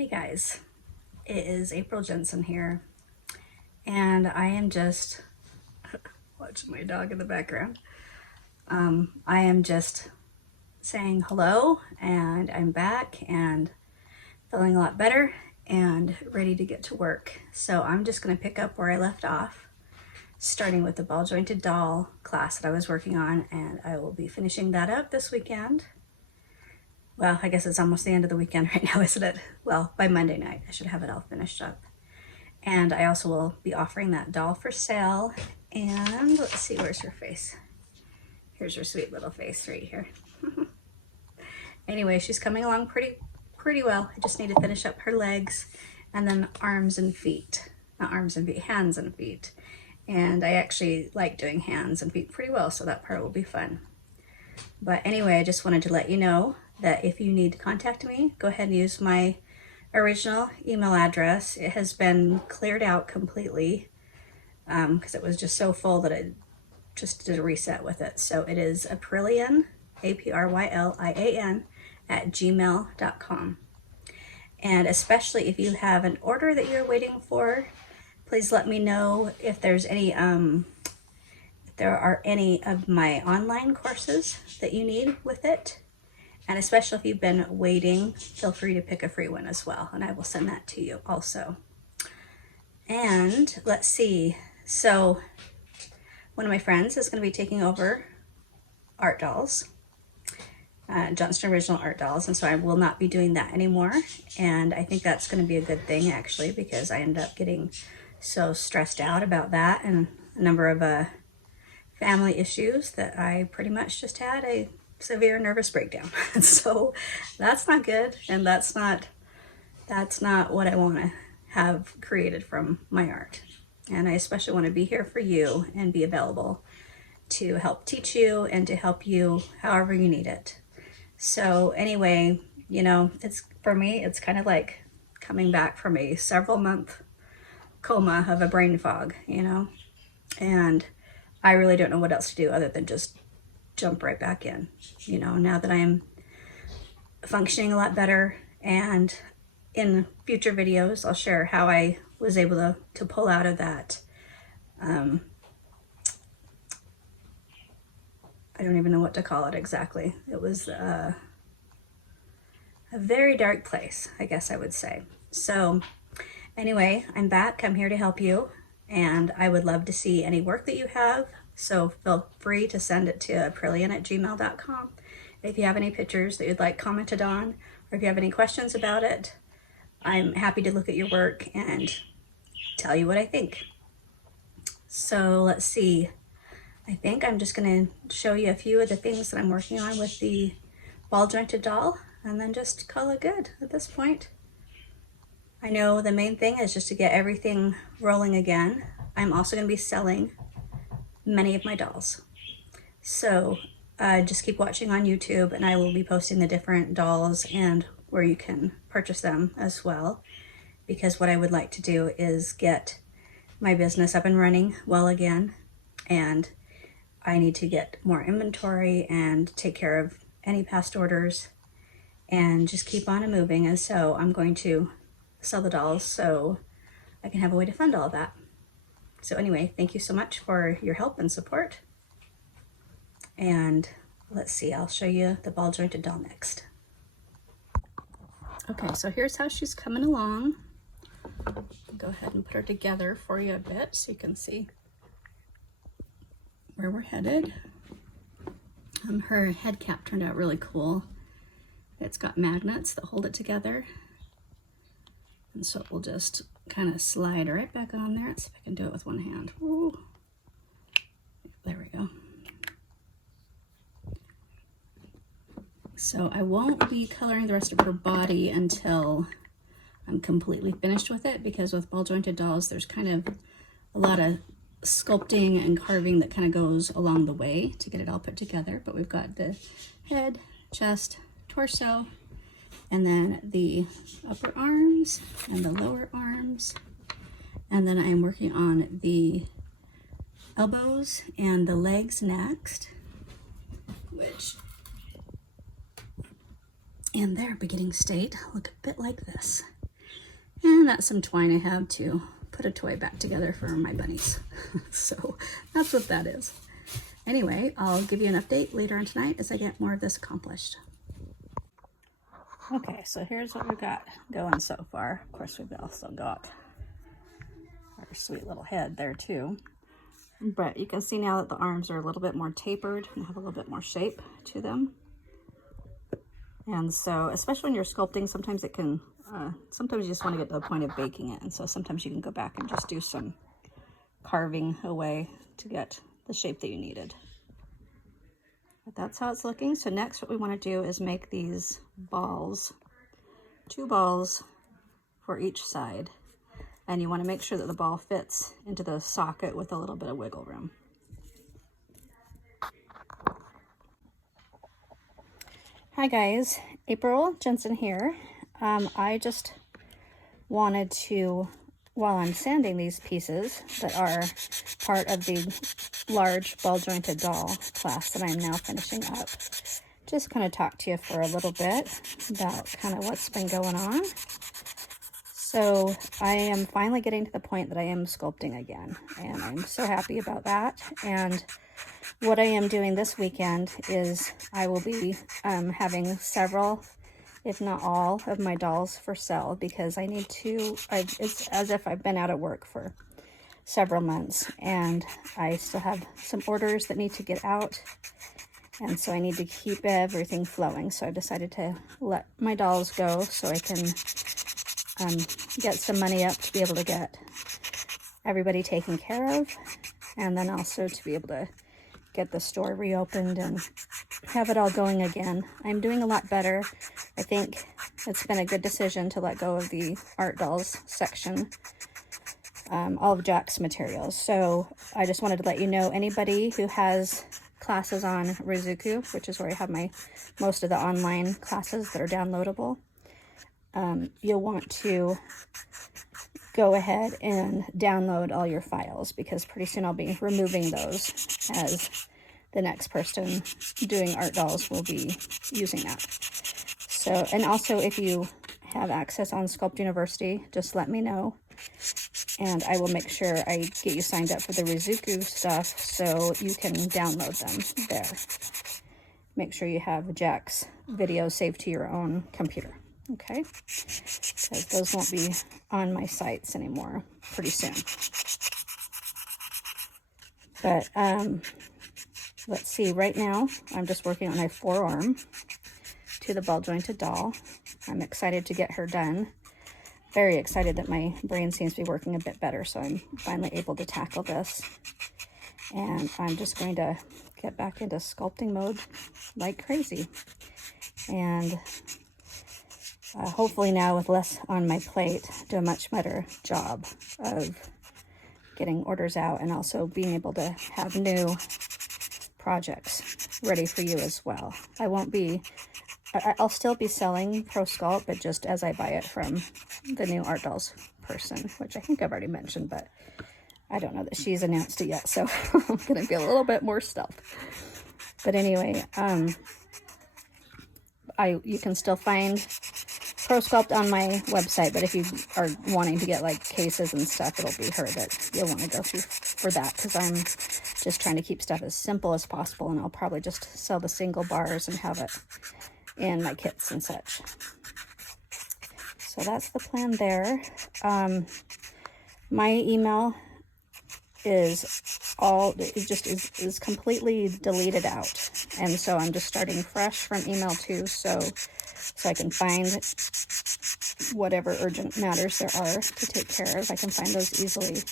Hey guys, it is April Jensen here, and I am just watching my dog in the background. I am just saying hello, and I'm back and feeling a lot better and ready to get to work. So I'm just going to pick up where I left off, starting with the ball jointed doll class that I was working on, and I will be finishing that up this weekend. Well, I guess it's almost the end of the weekend right now, isn't it? Well, by Monday night, I should have it all finished up. And I also will be offering that doll for sale. And let's see, where's her face? Here's her sweet little face right here. Anyway, she's coming along pretty well. I just need to finish up her legs and then arms and feet. Not arms and feet, hands and feet. And I actually like doing hands and feet pretty well, so that part will be fun. But anyway, I just wanted to let you know that if you need to contact me, go ahead and use my original email address. It has been cleared out completely because it was just so full that I just did a reset with it. So it is Aprillian, Aprylian, @gmail.com. And especially if you have an order that you're waiting for, please let me know if there's any if there are any of my online courses that you need with it. And especially if you've been waiting, feel free to pick a free one as well, and I will send that to you also. And let's see, so one of my friends is going to be taking over art dolls, Johnston Original Art Dolls, and so I will not be doing that anymore. And I think that's going to be a good thing, actually, because I ended up getting so stressed out about that and a number of family issues that I pretty much just had a severe nervous breakdown. So that's not good, and that's not what I want to have created from my art. And I especially want to be here for you and be available to help teach you and to help you however you need it. So anyway, you know, it's for me, it's kind of like coming back from a several-month coma of a brain fog, you know, and I really don't know what else to do other than just jump right back in, you know, now that I'm functioning a lot better. And in future videos, I'll share how I was able to pull out of that. I don't even know what to call it exactly. It was a very dark place, I guess I would say. So anyway, I'm back. I'm here to help you, and I would love to see any work that you have. So feel free to send it to aprillian@gmail.com. If you have any pictures that you'd like commented on, or if you have any questions about it, I'm happy to look at your work and tell you what I think. So let's see. I think I'm just going to show you a few of the things that I'm working on with the ball jointed doll, and then just call it good at this point. I know the main thing is just to get everything rolling again. I'm also going to be selling many of my dolls. So just keep watching on YouTube, and I will be posting the different dolls and where you can purchase them as well, because what I would like to do is get my business up and running well again, and I need to get more inventory and take care of any past orders and just keep on moving. And so I'm going to sell the dolls so I can have a way to fund all of that. So anyway, thank you so much for your help and support. And let's see, I'll show you the ball jointed doll next. Okay, so here's how she's coming along. I'll go ahead and put her together for you a bit so you can see where we're headed. Her head cap turned out really cool. It's got magnets that hold it together. And so it will just kind of slide right back on there. Let's see if I can do it with one hand. Ooh. There we go. So I won't be coloring the rest of her body until I'm completely finished with it, because with ball jointed dolls, there's kind of a lot of sculpting and carving that kind of goes along the way to get it all put together. But we've got the head, chest, torso, and then the upper arms and the lower arms. And then I'm working on the elbows and the legs next, which in their beginning state look a bit like this. And that's some twine I have to put a toy back together for my bunnies. So that's what that is. Anyway, I'll give you an update later on tonight as I get more of this accomplished. Okay, so here's what we've got going so far. Of course, we've also got our sweet little head there too. But you can see now that the arms are a little bit more tapered and have a little bit more shape to them. And so, especially when you're sculpting, sometimes it can, sometimes you just want to get to the point of baking it. And so sometimes you can go back and just do some carving away to get the shape that you needed. But that's how it's looking. So next what we want to do is make these balls, 2 balls for each side. And you want to make sure that the ball fits into the socket with a little bit of wiggle room. Hi guys, April Jensen here. I just wanted to, while I'm sanding these pieces that are part of the large ball jointed doll class that I'm now finishing up, just kind of talk to you for a little bit about kind of what's been going on. So I am finally getting to the point that I am sculpting again, and I'm so happy about that. And what I am doing this weekend is I will be having several, if not all, of my dolls for sale because I need to, it's as if I've been out of work for several months and I still have some orders that need to get out, and so I need to keep everything flowing. So I decided to let my dolls go so I can get some money up to be able to get everybody taken care of, and then also to be able to get the store reopened and have it all going again. I'm doing a lot better. I think it's been a good decision to let go of the art dolls section, all of Jack's materials. So I just wanted to let you know, anybody who has classes on Rizuku, which is where I have most of the online classes that are downloadable, you'll want to go ahead and download all your files because pretty soon I'll be removing those as the next person doing art dolls will be using that. So, and also if you have access on Sculpt University, just let me know and I will make sure I get you signed up for the Rizuku stuff so you can download them there. Make sure you have Jack's videos saved to your own computer. Okay, because those won't be on my sites anymore pretty soon. But let's see, right now I'm just working on my forearm to the ball jointed doll. I'm excited to get her done. Very excited that my brain seems to be working a bit better, so I'm finally able to tackle this. And I'm just going to get back into sculpting mode like crazy. And hopefully now with less on my plate, do a much better job of getting orders out and also being able to have new projects ready for you as well. I'll still be selling Pro Sculpt, but just as I buy it from the new Art Dolls person, which I think I've already mentioned, but I don't know that she's announced it yet, so I'm going to be a little bit more stealth. But anyway, you can still find Pro Sculpt on my website, but if you are wanting to get like cases and stuff, it'll be her that you'll want to go through for that, because I'm just trying to keep stuff as simple as possible, and I'll probably just sell the single bars and have it in my kits and such. So that's the plan there. My email is completely deleted out, and so I'm just starting fresh from email too, so I can find whatever urgent matters there are to take care of. I can find those easily.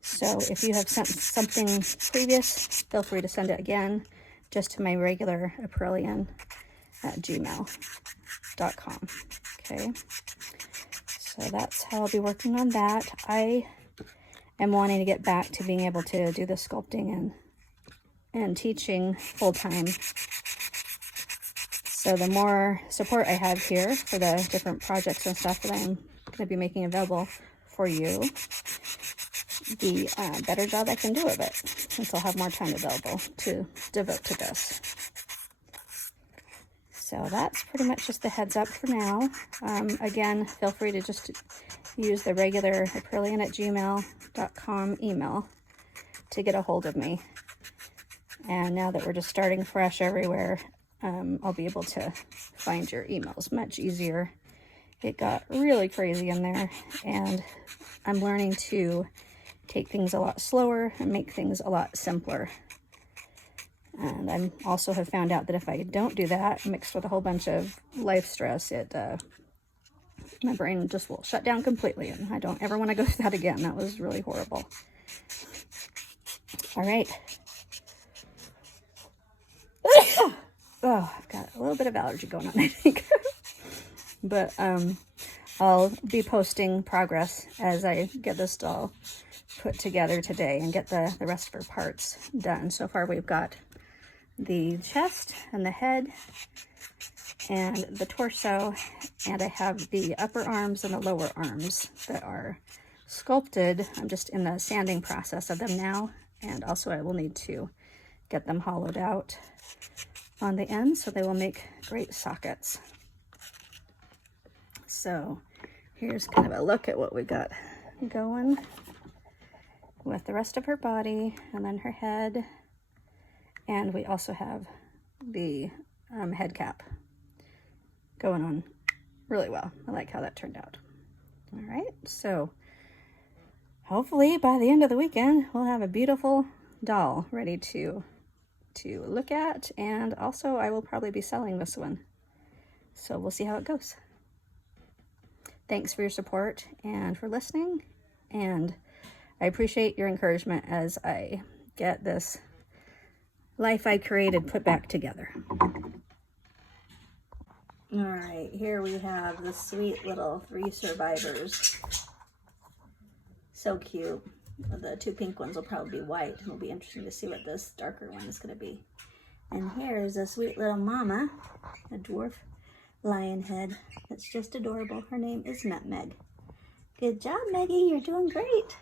So if you have sent something previous, feel free to send it again, just to my regular aprillian@gmail.com. Okay, so that's how I'll be working on that. I am wanting to get back to being able to do the sculpting and teaching full-time. So the more support I have here for the different projects and stuff that I'm going to be making available for you, the better job I can do of it, since I'll have more time available to devote to this. So that's pretty much just the heads up for now. Again, feel free to just use the regular aprillian@gmail.com email to get a hold of me. And now that we're just starting fresh everywhere, I'll be able to find your emails much easier. It got really crazy in there, and I'm learning to take things a lot slower and make things a lot simpler. And I also have found out that if I don't do that, mixed with a whole bunch of life stress, my brain just will shut down completely, and I don't ever want to go through that again. That was really horrible. All right. Oh, I've got a little bit of allergy going on, I think. But I'll be posting progress as I get this doll put together today and get the rest of her parts done. So far we've got the chest and the head and the torso, and I have the upper arms and the lower arms that are sculpted. I'm just in the sanding process of them now, and also I will need to get them hollowed out on the end so they will make great sockets. So here's kind of a look at what we got going with the rest of her body and then her head. And we also have the head cap going on really well. I like how that turned out. All right, so hopefully by the end of the weekend, we'll have a beautiful doll ready to look at. And also I will probably be selling this one. So we'll see how it goes. Thanks for your support and for listening. And I appreciate your encouragement as I get this life I created put back together. All right, here we have the sweet little 3 survivors. So cute. The 2 pink ones will probably be white. It'll be interesting to see what this darker one is going to be. And here's a sweet little mama, a dwarf lion head. That's just adorable. Her name is Nutmeg. Good job, Meggie. You're doing great.